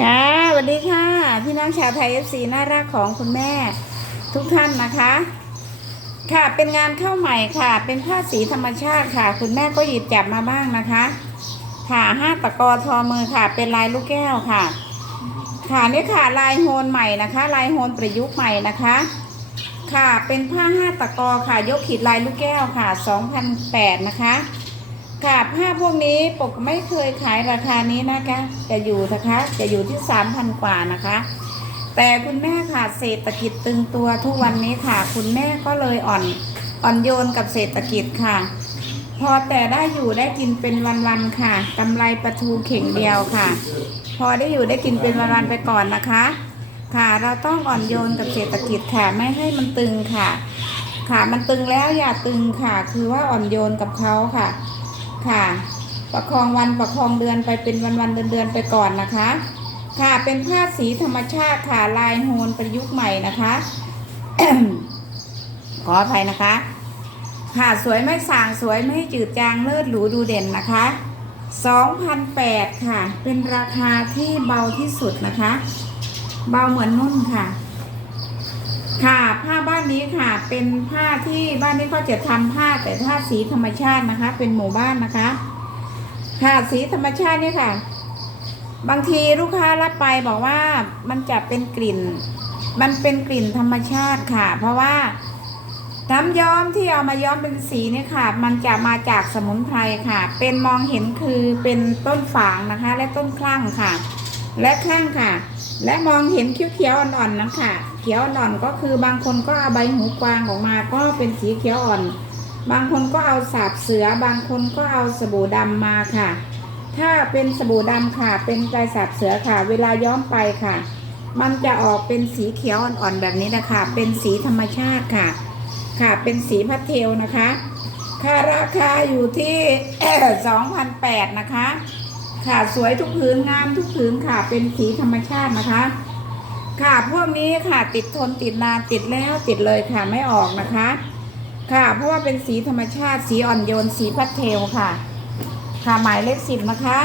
ค่ะสวัสดีค่ะ พี่น้องชาวไทยเอฟซีน่ารักของคุณแม่ ทุกท่านนะคะ ค่ะเป็นงานเข้าใหม่ค่ะ เป็นผ้าสีธรรมชาติค่ะ คุณแม่ก็หยิบจับมาบ้างนะคะ ค่ะห้าตะกอทอมือค่ะ เป็นลายลูกแก้วค่ะ ค่ะนี่ค่ะลายโฮนใหม่นะคะ ลายโฮนประยุกต์ใหม่นะคะ ค่ะเป็นผ้าห้าตะกอค่ะ ยกขีดลายลูกแก้วค่ะ2008นะคะ ค่ะผ้าพวกนี้ปกไม่เคยขายราคานี้นะคะ จะอยู่นะคะ จะอยู่ที่3,000กว่านะคะ แต่คุณแม่ค่ะเศรษฐกิจตึงตัวทุกวันนี้ค่ะ คุณแม่ก็เลยอ่อนอ่อนโยนกับเศรษฐกิจค่ะ พอแต่ได้อยู่ได้กินเป็นวันๆค่ะกำไรประทูเข่งเดียวค่ะ พอได้อยู่ได้กินเป็นวันๆไปก่อนนะคะ ค่ะเราต้องอ่อนโยนกับเศรษฐกิจค่ะไม่ให้มันตึงค่ะ ค่ะมันตึงแล้วอย่าตึงค่ะ คือว่าอ่อนโยนกับเขาค่ะ ค่ะ ประคองวันประคองเดือนไปเป็นวันวันเดือนเดือนไปก่อนนะคะ ค่ะเป็นผ้าสีธรรมชาติค่ะลายโฮนประยุกต์ใหม่นะคะขออภัยนะคะ ค่ะสวยไม่สางสวยไม่จืดจางเลิศหรูดูเด่นนะคะ2,008ค่ะ เป็นราคาที่เบาที่สุดนะคะ เบาเหมือนนุ่นค่ะ ค่ะผ้าบ้านนี้ค่ะเป็นผ้าที่บ้านนี้ก็จะทำผ้าแต่ผ้าสีธรรมชาตินะคะ เป็นหมู่บ้านนะคะ ค่ะสีธรรมชาตินี่ค่ะ บางทีลูกค้ารับไปบอกว่ามันจะเป็นกลิ่น มันเป็นกลิ่นธรรมชาติค่ะ เพราะว่าน้ำย้อมที่เอามาย้อมเป็นสีเนี่ยค่ะ มันจะมาจากสมุนไพรค่ะ เป็นมองเห็นคือเป็นต้นฝางนะคะ และต้นคลั่งค่ะ และคลั่งค่ะ และมองเห็นเขียวๆอ่อนๆนั้นค่ะ เขียวอ่อนก็คือบางคนก็เอาใบหูกวางออกมาก็เป็นสีเขียวอ่อน บางคนก็เอาสาบเสือบางคนก็เอาสบู่ดำมาค่ะ ถ้าเป็นสบู่ดำค่ะ เป็นลายสาบเสือค่ะ เวลาย้อมไปค่ะ มันจะออกเป็นสีเขียวอ่อนๆแบบนี้นะคะ เป็นสีธรรมชาติค่ะ ค่ะเป็นสีพัสเทลนะคะ ค่าราคาอยู่ที่2,008นะคะ ค่ะสวยทุกผืนงามทุกผืนค่ะ เป็นสีธรรมชาตินะคะ ค่ะพวกนี้ค่ะติดทนติดนานติดแล้วติดเลยค่ะไม่ออกนะคะ ค่ะ เพราะว่าเป็นสีธรรมชาติสีอ่อนโยนสีพัสเทลค่ะ ค่ะหมายเลขสิบนะคะ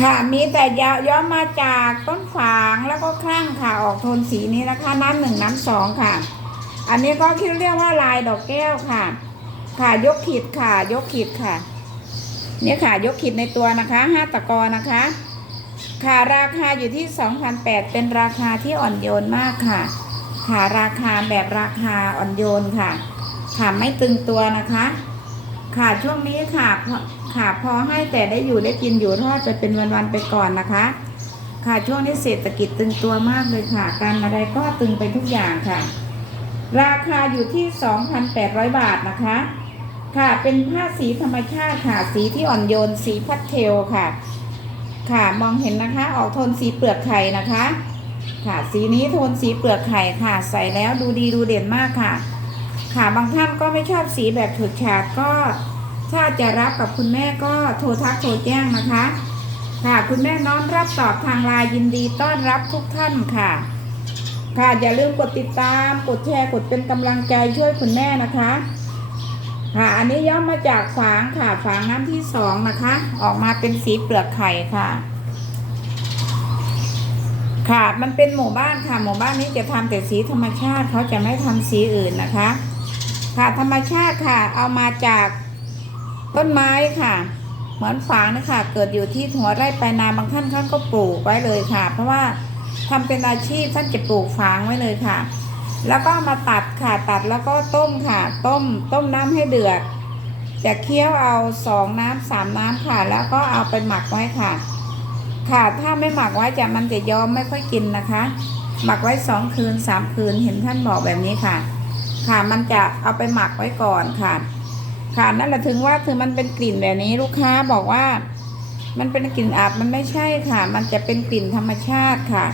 ค่ะมีแต่ยาย้อมมาจากต้นฝางแล้วก็คลั่งค่ะออกโทนสีนี้นะคะ น้ำหนึ่งน้ำสองค่ะ อันนี้ก็คิดเรียกว่าลายดอกแก้วค่ะ ค่ะยกขีดค่ะ ยกขีดค่ะ เนี่ยค่ะยกขีดในตัวนะคะห้าตะกอนะคะ ค่ะราคาอยู่ที่ 2,008เป็นราคาที่อ่อนโยนมากค่ะ ค่ะราคาแบบราคาอ่อนโยนค่ะ ค่ะไม่ตึงตัวนะคะ ค่ะช่วงนี้ค่ะพอค่ะพอให้แต่ได้อยู่ได้กินอยู่ทอดไปเป็นวันๆไปก่อนนะคะ ค่ะช่วงนี้เศรษฐกิจตึงตัวมากเลยค่ะ การอะไรก็ตึงไปทุกอย่างค่ะ ราคาอยู่ที่ 2,800 บาทนะคะ ค่ะเป็นผ้าสีธรรมชาติค่ะสีที่อ่อนโยนสีพัสเทลค่ะ ค่ะมองเห็นนะคะ ออกโทนสีเปลือกไข่นะคะ ค่ะ สีนี้โทนสีเปลือกไข่ค่ะ ใส่แล้วดูดีดูเด่นมากค่ะ ค่ะบางท่านก็ไม่ชอบสีแบบฉูดฉาดก็ถ้าจะรับกับคุณแม่ก็โทรทักโทรแจ้งนะคะ ค่ะคุณแม่น้อมรับตอบทางไลน์ยินดีต้อนรับทุกท่านค่ะ ค่ะอย่าลืมกดติดตามกดแชร์กดเป็นกำลังใจช่วยคุณแม่นะคะ ค่ะ อันนี้ย่อมมาจากฝางค่ะ ฝางน้ำที่สองนะคะ ออกมาเป็นสีเปลือกไข่ค่ะ ค่ะ มันเป็นหมู่บ้านค่ะ หมู่บ้านนี้จะทำแต่สีธรรมชาติเขาจะไม่ทำสีอื่นนะคะ ค่ะ ธรรมชาติค่ะ เอามาจากต้นไม้ค่ะ เหมือนฝางนะคะ เกิดอยู่ที่หัวไร่ปลานาบางท่านท่านก็ปลูกไว้เลยค่ะ เพราะว่าทำเป็นอาชีพท่านจะปลูกฝางไว้เลยค่ะ แล้วก็มาตัดค่ะตัดแล้วก็ต้มค่ะ ต้มต้มน้ำให้เดือด จะเคี่ยวเอาสองน้ำสามน้ำค่ะ แล้วก็เอาไปหมักไว้ค่ะ ค่ะถ้าไม่หมักไว้จะมันจะยอมไม่ค่อยกินนะคะ หมักไว้สองคืนสามคืนเห็นท่านบอกแบบนี้ค่ะ ค่ะมันจะเอาไปหมักไว้ก่อนค่ะ ค่ะนั่นแหละถึงว่าคือมันเป็นกลิ่นแบบนี้ลูกค้าบอกว่า มันเป็นกลิ่นอับมันไม่ใช่ค่ะ มันจะเป็นกลิ่นธรรมชาติค่ะ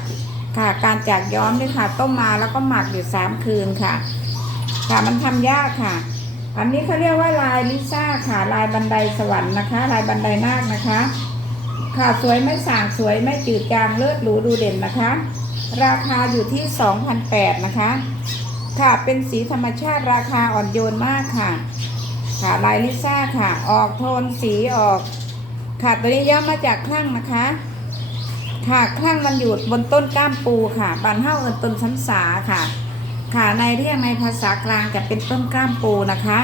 ค่ะ การจากย้อมด้วยค่ะต้มมาแล้วก็หมักอยู่สามคืนค่ะ ค่ะมันทำยากค่ะ อันนี้เขาเรียกว่าลายลิซ่าค่ะ ลายบันไดสวรรค์นะคะ ลายบันไดนาคนะคะ ค่ะสวยไม่สางสวยไม่จืดจางเลิศหรูดูเด่นนะคะ ราคาอยู่ที่2,008นะคะ ค่ะเป็นสีธรรมชาติราคาอ่อนโยนมากค่ะ ค่ะลายลิซ่าค่ะ ออกโทนสีออกค่ะตัวนี้ย่อมมาจากคลั่งนะคะ ค่ะข้างมันอยู่บนต้นก้ามปูค่ะบานเฮ้าเอินต้นช้ำสาค่ะ ค่ะในเรียกในภาษากลางจะเป็นต้นก้ามปูนะคะ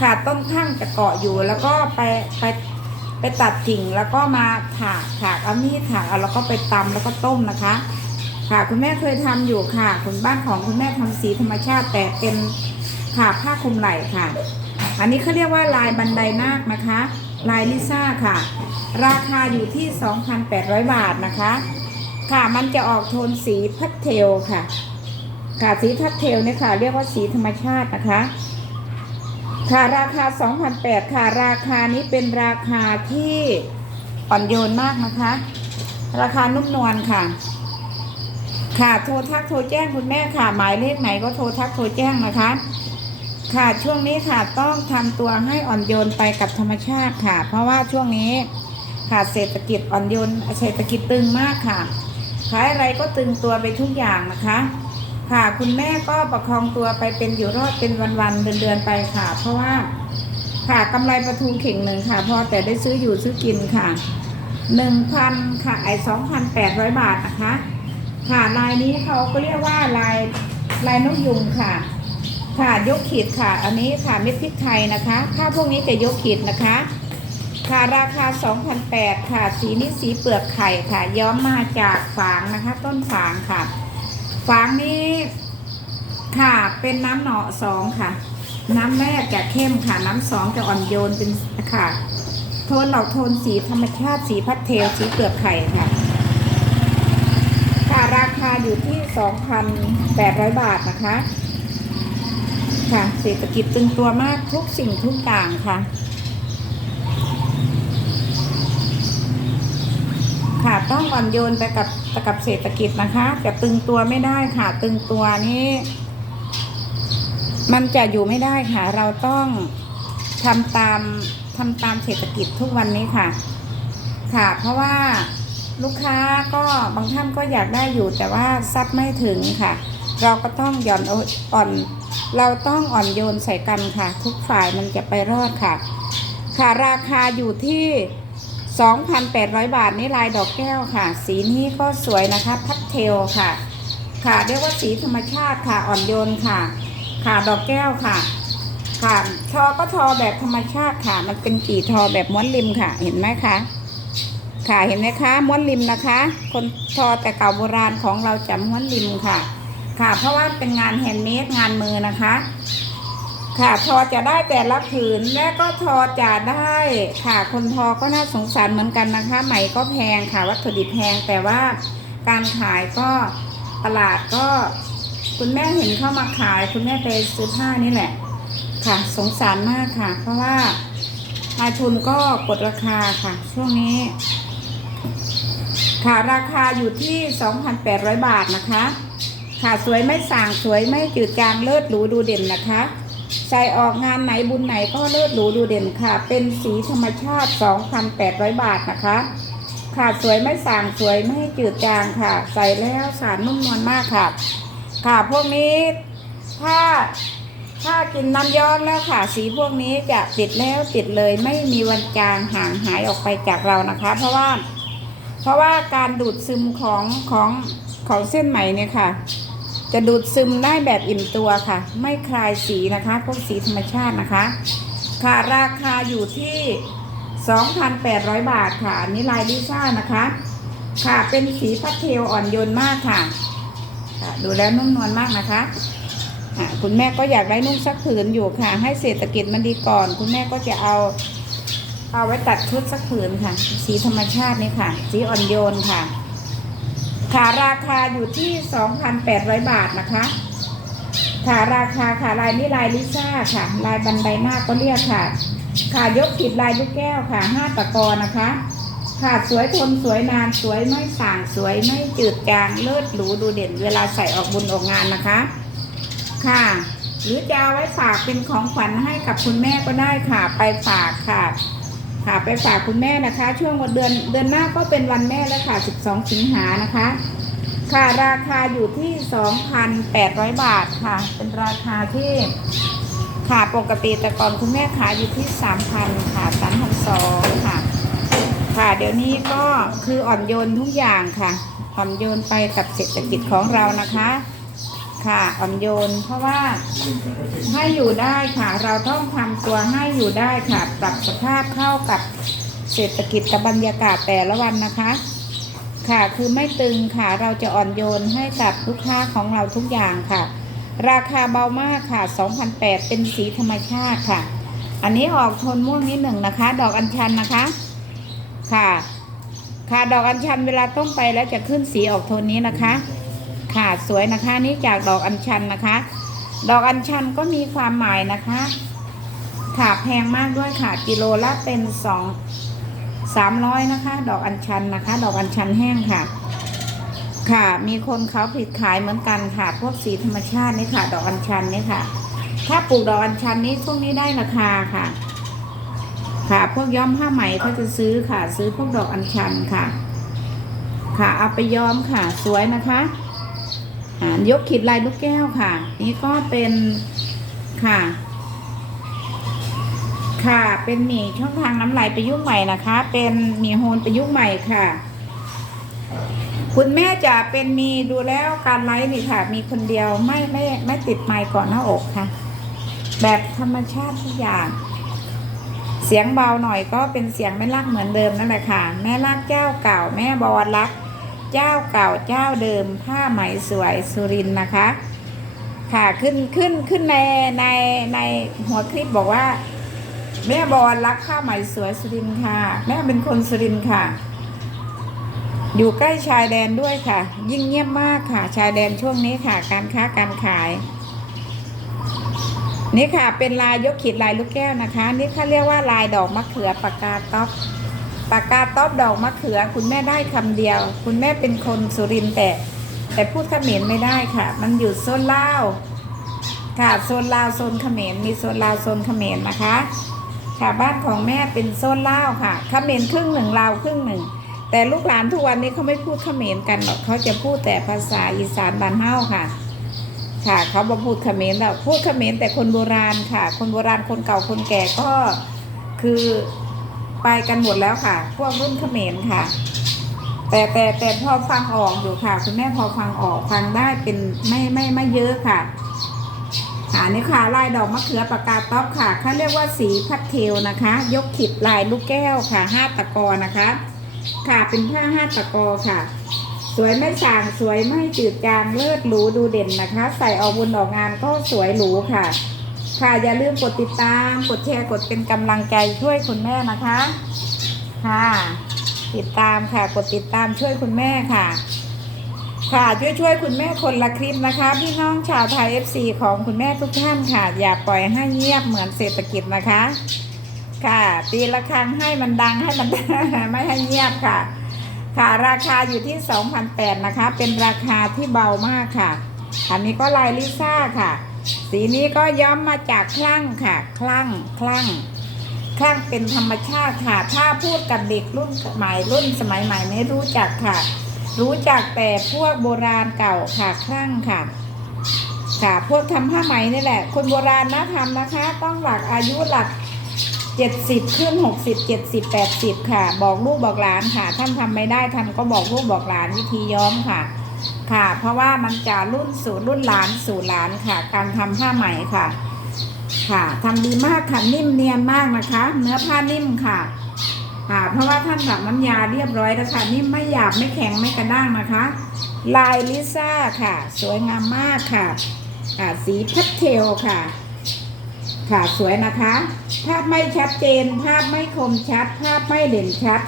ค่ะต้นข้างจะเกาะอยู่แล้วก็ไปไปไปตัดกิ่งแล้วก็มาถากถากเอามีดถากเอาแล้วก็ไปตำแล้วก็ต้มนะคะ ค่ะคุณแม่เคยทำอยู่ค่ะคุณบ้านของคุณแม่ทำสีธรรมชาติแต่เป็นค่ะผ้าคลุมไหล่ค่ะ อันนี้เขาเรียกว่าลายบันไดนาคนะคะ ลายลิซ่าค่ะ ราคาอยู่ที่ 2,800 บาทนะคะ ค่ะมันจะออกโทนสีพัสเทลค่ะ ค่ะสีพัสเทลเนี่ยค่ะ เรียกว่าสีธรรมชาตินะคะ ค่ะราคา 2,800ค่ะ ราคานี้เป็นราคาที่อ่อนโยนมากนะคะ ราคานุ่มนวลค่ะ ค่ะโทรทักโทรแจ้งคุณแม่ค่ะ หมายเลขไหนก็โทรทักโทรแจ้งนะคะ ค่ะช่วงนี้ค่ะต้องทำตัวให้อ่อนโยนไปกับธรรมชาติค่ะ เพราะว่าช่วงนี้ค่ะเศรษฐกิจอ่อนโยนเศรษฐกิจตึงมากค่ะขายอะไรก็ตึงตัวไปทุกอย่างนะคะ ค่ะคุณแม่ก็ประคองตัวไปเป็นอยู่รอดเป็นวันๆเดือนๆไปค่ะ เพราะว่าค่ะกำไรประทูเข่งหนึ่งค่ะ พอแต่ได้ซื้ออยู่ซื้อกินค่ะหนึ่งพันค่ะไอสองพันแปดร้อยบาทนะคะ ค่ะลายนี้เขาก็เรียกว่าลายลายนกยุงค่ะ ค่ะยกขีดค่ะ อันนี้ค่ะเม็ดพริกไทยนะคะผ้าพวกนี้จะยกขีดนะคะ ค่ะราคา2,008ค่ะ สีนี้สีเปลือกไข่ค่ะ ย้อมมาจากฝางนะคะ ต้นฝางค่ะ ฝางนี้ค่ะเป็นน้ำหน่อสองค่ะ น้ำแรกจะเข้มค่ะ น้ำสองจะอ่อนโยนเป็นค่ะ โทนเหล่าโทนสีธรรมชาติสีพัดเทลสีเปลือกไข่ค่ะค่ะราคาอยู่ที่ 2,800 บาทนะคะ ค่ะ เศรษฐกิจตึงตัวมากทุกสิ่งทุกอย่างค่ะ ค่ะต้องอ่อนโยนไปกับกับเศรษฐกิจนะคะจะตึงตัวไม่ได้ค่ะ ตึงตัวนี้ มันจะอยู่ไม่ได้ค่ะ เราต้องทำตามทำตามเศรษฐกิจทุกวันนี้ค่ะ ค่ะ เพราะว่าลูกค้าก็บางท่านก็อยากได้อยู่แต่ว่าซับไม่ถึงค่ะ เราก็ต้องหย่อนอ่อน เราต้องอ่อนโยนใส่กันค่ะ ทุกฝ่ายมันจะไปรอดค่ะ ค่ะราคาอยู่ที่ 2,800 บาทนี่ลายดอกแก้วค่ะ สีนี้ก็สวยนะคะพัดเทลค่ะ ค่ะเรียกว่าสีธรรมชาติค่ะอ่อนโยนค่ะ ค่ะดอกแก้วค่ะ ค่ะทอก็ทอแบบธรรมชาติค่ะ มันเป็นกี่ทอแบบม้วนริมค่ะ เห็นไหมคะค่ะเห็นไหมคะม้วนริมนะคะ คนทอแต่เก่าโบราณของเราจะม้วนริมค่ะ ค่ะ เพราะว่าเป็นงานแฮนด์เมดงานมือนะคะ ค่ะทอจะได้แต่ละผืนและก็ทอจะได้ค่ะคนทอก็น่าสงสารเหมือนกันนะคะไหมก็แพงค่ะวัตถุดิบแพงแต่ว่าการขายก็ตลาดก็ คุณแม่เห็นเข้ามาขาย คุณแม่ไปซื้อผ้านี่แหละ ค่ะ สงสารมากค่ะ เพราะว่านายทุนก็กดราคาค่ะ ช่วงนี้ ค่ะราคาอยู่ที่ 2,800 บาทนะคะ ค่ะสวยไม่ส่างสวยไม่จืดจางเลิศหรูดูเด่นนะคะ ใส่ออกงานไหนบุญไหนก็เลิศหรูดูเด่นค่ะ เป็นสีธรรมชาติ 2,800 บาทนะคะ ค่ะสวยไม่ส่างสวยไม่จืดจางค่ะ ใส่แล้วสารนุ่มนวลมากค่ะ ค่ะพวกนี้ถ้าถ้ากินน้ำย้อมแล้วค่ะ สีพวกนี้จะติดแล้วติดเลยไม่มีวันจางห่างหายออกไปจากเรานะคะ เพราะว่า เพราะว่าการดูดซึมของของของเส้นไหมเนี่ยค่ะ จะดูดซึมได้แบบอิ่มตัวค่ะ ไม่คลายสีนะคะ พวกสีธรรมชาตินะคะ ค่ะราคาอยู่ที่ 2,800 บาทค่ะนนี้ลายลิซ่านะคะ ค่ะเป็นสีพัสเทลอ่อนโยนมากค่ะค่ะ ดูแล้วนุ่มนวลมากนะคะอะคุณแม่ก็อยากได้นุ่งสักผืนอยู่ค่ะ ให้เศรษฐกิจมันดีก่อน คุณแม่ก็จะเอา เอาไว้ตัดชุดสักผืนค่ะ สีธรรมชาตินี่ค่ะ สีอ่อนโยนค่ะ ค่ะราคาอยู่ที่ 2,800 บาทนะคะค่ะราคาค่ะลายนี้ลายลิซ่าค่ะ ลายบันไดหน้าก็เรียกค่ะ ค่ะยกผิดลายลูกแก้วค่ะห้าตะกอนะคะ ค่ะสวยทนสวยนานสวยไม่ส่างสวยไม่จืดจางเลิศหรูดูเด่นเวลาใส่ออกบุญออกงานนะคะ ค่ะ หรือจะเอาไว้ฝากเป็นของขวัญให้กับคุณแม่ก็ได้ค่ะ ไปฝากค่ะ ค่ะ ไปฝากคุณแม่นะคะ ช่วงวันเดือนเดือนหน้าก็เป็นวันแม่แล้วค่ะ 12 สิงหานะคะ ค่ะราคาอยู่ที่ 2,800 บาทค่ะ เป็นราคาที่ค่ะปกติแต่ก่อนคุณแม่ขายอยู่ที่ 3,000 ค่ะ 3,200 ค่ะ ค่ะเดี๋ยวนี้ก็คืออ่อนโยนทุกอย่างค่ะอ่อนโยนไปกับเศรษฐกิจของเรานะคะ ค่ะอ่อนโยน เพราะว่าให้อยู่ได้ค่ะ เราต้องทำตัวให้อยู่ได้ค่ะ ปรับสภาพเข้ากับเศรษฐกิจกับบรรยากาศแต่ละวันนะคะ ค่ะคือไม่ตึงค่ะเราจะอ่อนโยนให้กับลูกค้าของเราทุกอย่างค่ะ ราคาเบามากค่ะ2,008เป็นสีธรรมชาติค่ะ อันนี้ออกโทนม่วงนิดหนึ่งนะคะ ดอกอัญชันนะคะ ค่ะ ค่ะดอกอัญชันเวลาต้มไปแล้วจะขึ้นสีออกโทนนี้นะคะ ค่ะสวยนะคะนี่จากดอกอัญชันนะคะ ดอกอัญชันก็มีความหมายนะคะค่ะแพงมากด้วยค่ะกิโลละเป็นสองสามร้อยนะคะ ดอกอัญชันนะคะ ดอกอัญชันแห้งค่ะ ค่ะ มีคนเขาผลิตขายเหมือนกันค่ะ พวกสีธรรมชาตินี่ค่ะ ดอกอัญชันนี่ค่ะ ถ้าปลูกดอกอัญชันนี้ช่วงนี้ได้ราคาค่ะ ค่ะ พวกย้อมผ้าไหมเขาจะซื้อค่ะ ซื้อพวกดอกอัญชันค่ะ ค่ะเอาไปย้อมค่ะ สวยนะคะ อ่ายกขีดลายลูกแก้วค่ะ นี่ก็เป็นค่ะ ค่ะเป็นหมี่ช่องทางน้ำไหลประยุกต์ใหม่นะคะ เป็นหมี่โฮนประยุกต์ใหม่ค่ะ คุณแม่จะเป็นมีดูแล้วการไลฟ์นี่ค่ะ มีคนเดียวไม่ไม่ไม่ติดไมค์ก่อนหน้าอกค่ะ แบบธรรมชาติทุกอย่างเสียงเบาหน่อยก็เป็นเสียงแม่ลักเหมือนเดิมนั่นแหละค่ะ แม่ลักเจ้าเก่าแม่บอลลัก เจ้าเก่าเจ้าเดิมผ้าไหมสวยสุรินนะคะ ค่ะขึ้นขึ้นขึ้นในในในหัวคลิปบอกว่า แม่บอลรักผ้าไหมสวยสุรินค่ะ แม่เป็นคนสุรินค่ะ อยู่ใกล้ชายแดนด้วยค่ะ ยิ่งเงียบมากค่ะ ชายแดนช่วงนี้ค่ะ การค้าการขาย นี่ค่ะเป็นลายยกขีดลายลูกแก้วนะคะ นี่เขาเรียกว่าลายดอกมะเขือปากกาต๊อบ ปากกาต๊อบดอกมะเขือ คุณแม่ได้คำเดียว คุณแม่เป็นคนสุรินแต่ แต่พูดเขมรไม่ได้ค่ะ มันอยู่โซนลาวค่ะโซนลาวโซนเขมรมีโซนลาวโซนเขมรนะคะ ค่ะบ้านของแม่เป็นโซนลาวค่ะเขมรครึ่งหนึ่งลาวครึ่งหนึ่งแต่ลูกหลานทุกวันนี้เขาไม่พูดเขมรกันหรอกเขาจะพูดแต่ภาษาอีสานบ้านเฮาค่ะ ค่ะเขาบอกพูดเขมรแล้วพูดเขมรแต่คนโบราณค่ะ คนโบราณคนเก่าคนแก่ก็คือ ไปกันหมดแล้วค่ะ พวกรุ่นเขมรค่ะ แต่แต่แต่พอฟังออกอยู่ค่ะ คุณแม่พอฟังออกฟังได้เป็นไม่ไม่ไม่เยอะค่ะค่ะนี่ค่ะลายดอกมะเขือปากกาต๊อบค่ะเขาเรียกว่าสีพัดเทลนะคะ ยกขีดลายลูกแก้วค่ะห้าตะกอนะคะ ค่ะเป็นผ้าห้าตะกอค่ะ สวยไม่สางสวยไม่จืดจางเลิศหรูดูเด่นนะคะ ใส่ออกบุญออกงานก็สวยหรูค่ะ ค่ะอย่าลืมกดติดตาม กดแชร์กดเป็นกำลังใจช่วยคุณแม่นะคะ ค่ะ ติดตามค่ะ กดติดตามช่วยคุณแม่ค่ะ ค่ะช่วยช่วยคุณแม่คนละคลิปนะคะ พี่น้องชาวไทย FC ของคุณแม่ทุกท่านค่ะ อย่าปล่อยให้เงียบเหมือนเศรษฐกิจนะคะ ค่ะ ตีละครั้งให้มันดังให้มันไม่ให้เงียบค่ะ ค่ะราคาอยู่ที่2,008นะคะ เป็นราคาที่เบามากค่ะ อันนี้ก็ลายลิซ่าค่ะ สีนี้ก็ย้อมมาจากคลั่งค่ะ คลั่งคลั่งคลั่งเป็นธรรมชาติค่ะ ถ้าพูดกับเด็กรุ่นใหม่รุ่นสมัยใหม่ไม่รู้จักค่ะ รู้จักแต่พวกโบราณเก่าค่ะคลั่งค่ะ ค่ะ พวกทำผ้าไหมนี่แหละ คนโบราณนะทำนะคะ ต้องหลักอายุหลักเจ็ดสิบขึ้นหกสิบเจ็ดสิบแปดสิบค่ะ บอกลูกบอกหลานค่ะท่านทำไม่ได้ท่านก็บอกลูกบอกหลานวิธีย้อมค่ะ ค่ะ เพราะว่ามันจะรุ่นสู่รุ่นหลานสู่หลานค่ะ การทำผ้าไหมค่ะ ค่ะทำดีมากค่ะนิ่มเนียนมากนะคะ เนื้อผ้านิ่มค่ะค่ะ เพราะว่าท่านแบบน้ำยาเรียบร้อยแล้วค่ะนิ่มไม่หยาบไม่แข็งไม่กระด้างนะคะ ลายลิซ่าค่ะ สวยงามมากค่ะอ่าสีพัสเทลค่ะ ค่ะสวยนะคะ ภาพไม่ชัดเจน ภาพไม่คมชัด ภาพไม่เด่นชัด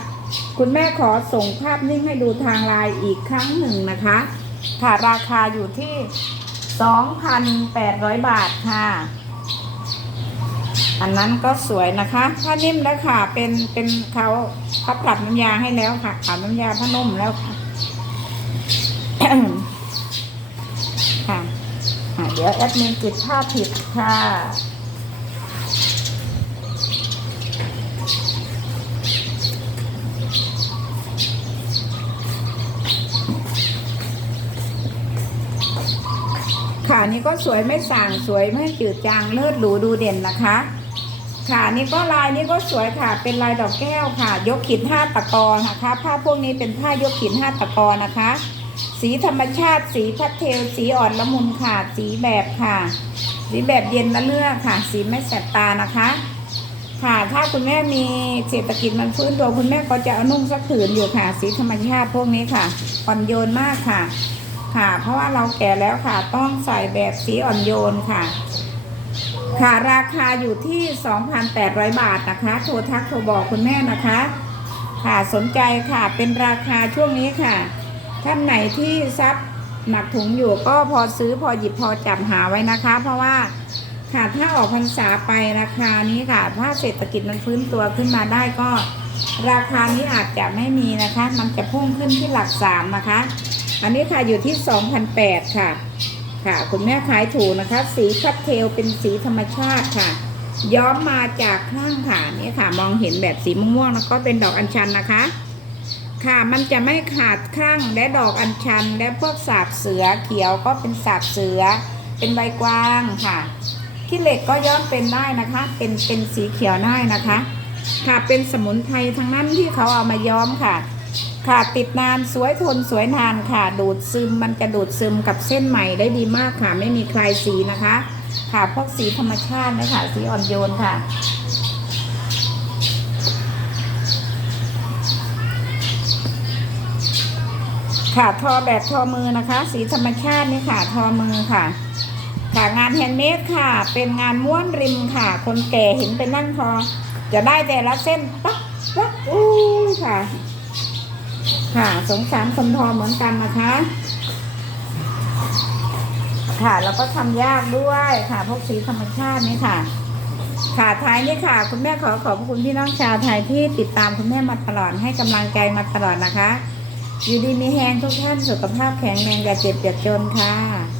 คุณแม่ขอส่งภาพนิ่งให้ดูทางไลน์อีกครั้งหนึ่งนะคะ ค่ะราคาอยู่ที่ 2,800 บาทค่ะ อันนั้นก็สวยนะคะผ้านิ่มแล้วค่ะ เป็นเป็นเขาเขาปรับน้ำยาให้แล้วค่ะปรับน้ำยาผ้านุ่มแล้วค่ะค่ะอะเดี๋ยวแอดมินติดภาผิดค่ะ ค่ะนี่ก็สวยไม่ส่างสวยไม่จืดจางเลิศหรูดูเด่นนะคะค่ะนี่ก็ลายนี้ก็สวยค่ะ เป็นลายดอกแก้วค่ะ ยกขีดห้าตะกอนะคะ ผ้าพวกนี้เป็นผ้ายกขีดห้าตะกอนะคะ สีธรรมชาติสีพัสเทล สีอ่อนละมุนค่ะ สีแบบค่ะ สีแบบเย็นละเลือกค่ะ สีไม่แสบตานะคะ ค่ะถ้าคุณแม่มีเศรษฐกิจมันฟื้นตัวคุณแม่ก็จะเอานุ่งสักผืนอยู่ค่ะ สีธรรมชาติพวกนี้ค่ะอ่อนโยนมากค่ะ ค่ะ เพราะว่าเราแก่แล้วค่ะ ต้องใส่แบบสีอ่อนโยนค่ะ ค่ะราคาอยู่ที่ 2,800 บาทนะคะ โทรทักโทรบอกคุณแม่นะคะ ค่ะสนใจค่ะเป็นราคาช่วงนี้ค่ะ ท่านไหนที่ซับหมักถุงอยู่ก็พอซื้อพอหยิบพอจับหาไว้นะคะ เพราะว่าค่ะถ้าออกพรรษาไปราคานี้ค่ะ ถ้าเศรษฐกิจมันฟื้นตัวขึ้นมาได้ก็ ราคานี้อาจจะไม่มีนะคะ มันจะพุ่งขึ้นที่หลักสามนะคะ อันนี้ค่ะอยู่ที่ 2,008ค่ะ ค่ะ คุณแม่ขายถูกนะคะ สีคัตเทลเป็นสีธรรมชาติค่ะ ย้อมมาจากข้างค่ะนี่ค่ะ มองเห็นแบบสีม่วงๆแล้วก็เป็นดอกอัญชันนะคะ ค่ะมันจะไม่ขาดข้างและดอกอัญชัน และพวกสาบเสือเขียวก็เป็นสาบเสือ เป็นใบกว้างค่ะขี้เหล็กก็ย้อมเป็นได้นะคะ เป็นเป็นสีเขียวได้นะคะ ค่ะเป็นสมุนไพรทั้งนั้นที่เขาเอามาย้อมค่ะ ค่ะติดนานสวยทนสวยนานค่ะ ดูดซึมมันจะดูดซึมกับเส้นใหม่ได้ดีมากค่ะ ไม่มีคลายสีนะคะ ค่ะพวกสีธรรมชาตินะคะสีอ่อนโยนค่ะค่ะทอแบบทอมือนะคะ สีธรรมชาตินี่ค่ะ ทอมือค่ะ ค่ะงานแฮนด์เมดค่ะ เป็นงานม้วนริมค่ะ คนแก่เห็นเป็นนั่งทอ จะได้แต่ละเส้นปั๊บปั๊บอู้ค่ะ ค่ะ สงสารคนทอเหมือนกันนะคะ ค่ะ แล้วก็ทำยากด้วยค่ะพวกสีธรรมชาตินี่ค่ะ ค่ะท้ายนี่ค่ะ คุณแม่ขอขอบคุณพี่น้องชาวไทยที่ติดตามคุณแม่มาตลอดให้กำลังใจมาตลอดนะคะอยู่ดีมีแฮงทุกท่านสุขภาพแข็งแรงอย่าเจ็บอย่าจนค่ะ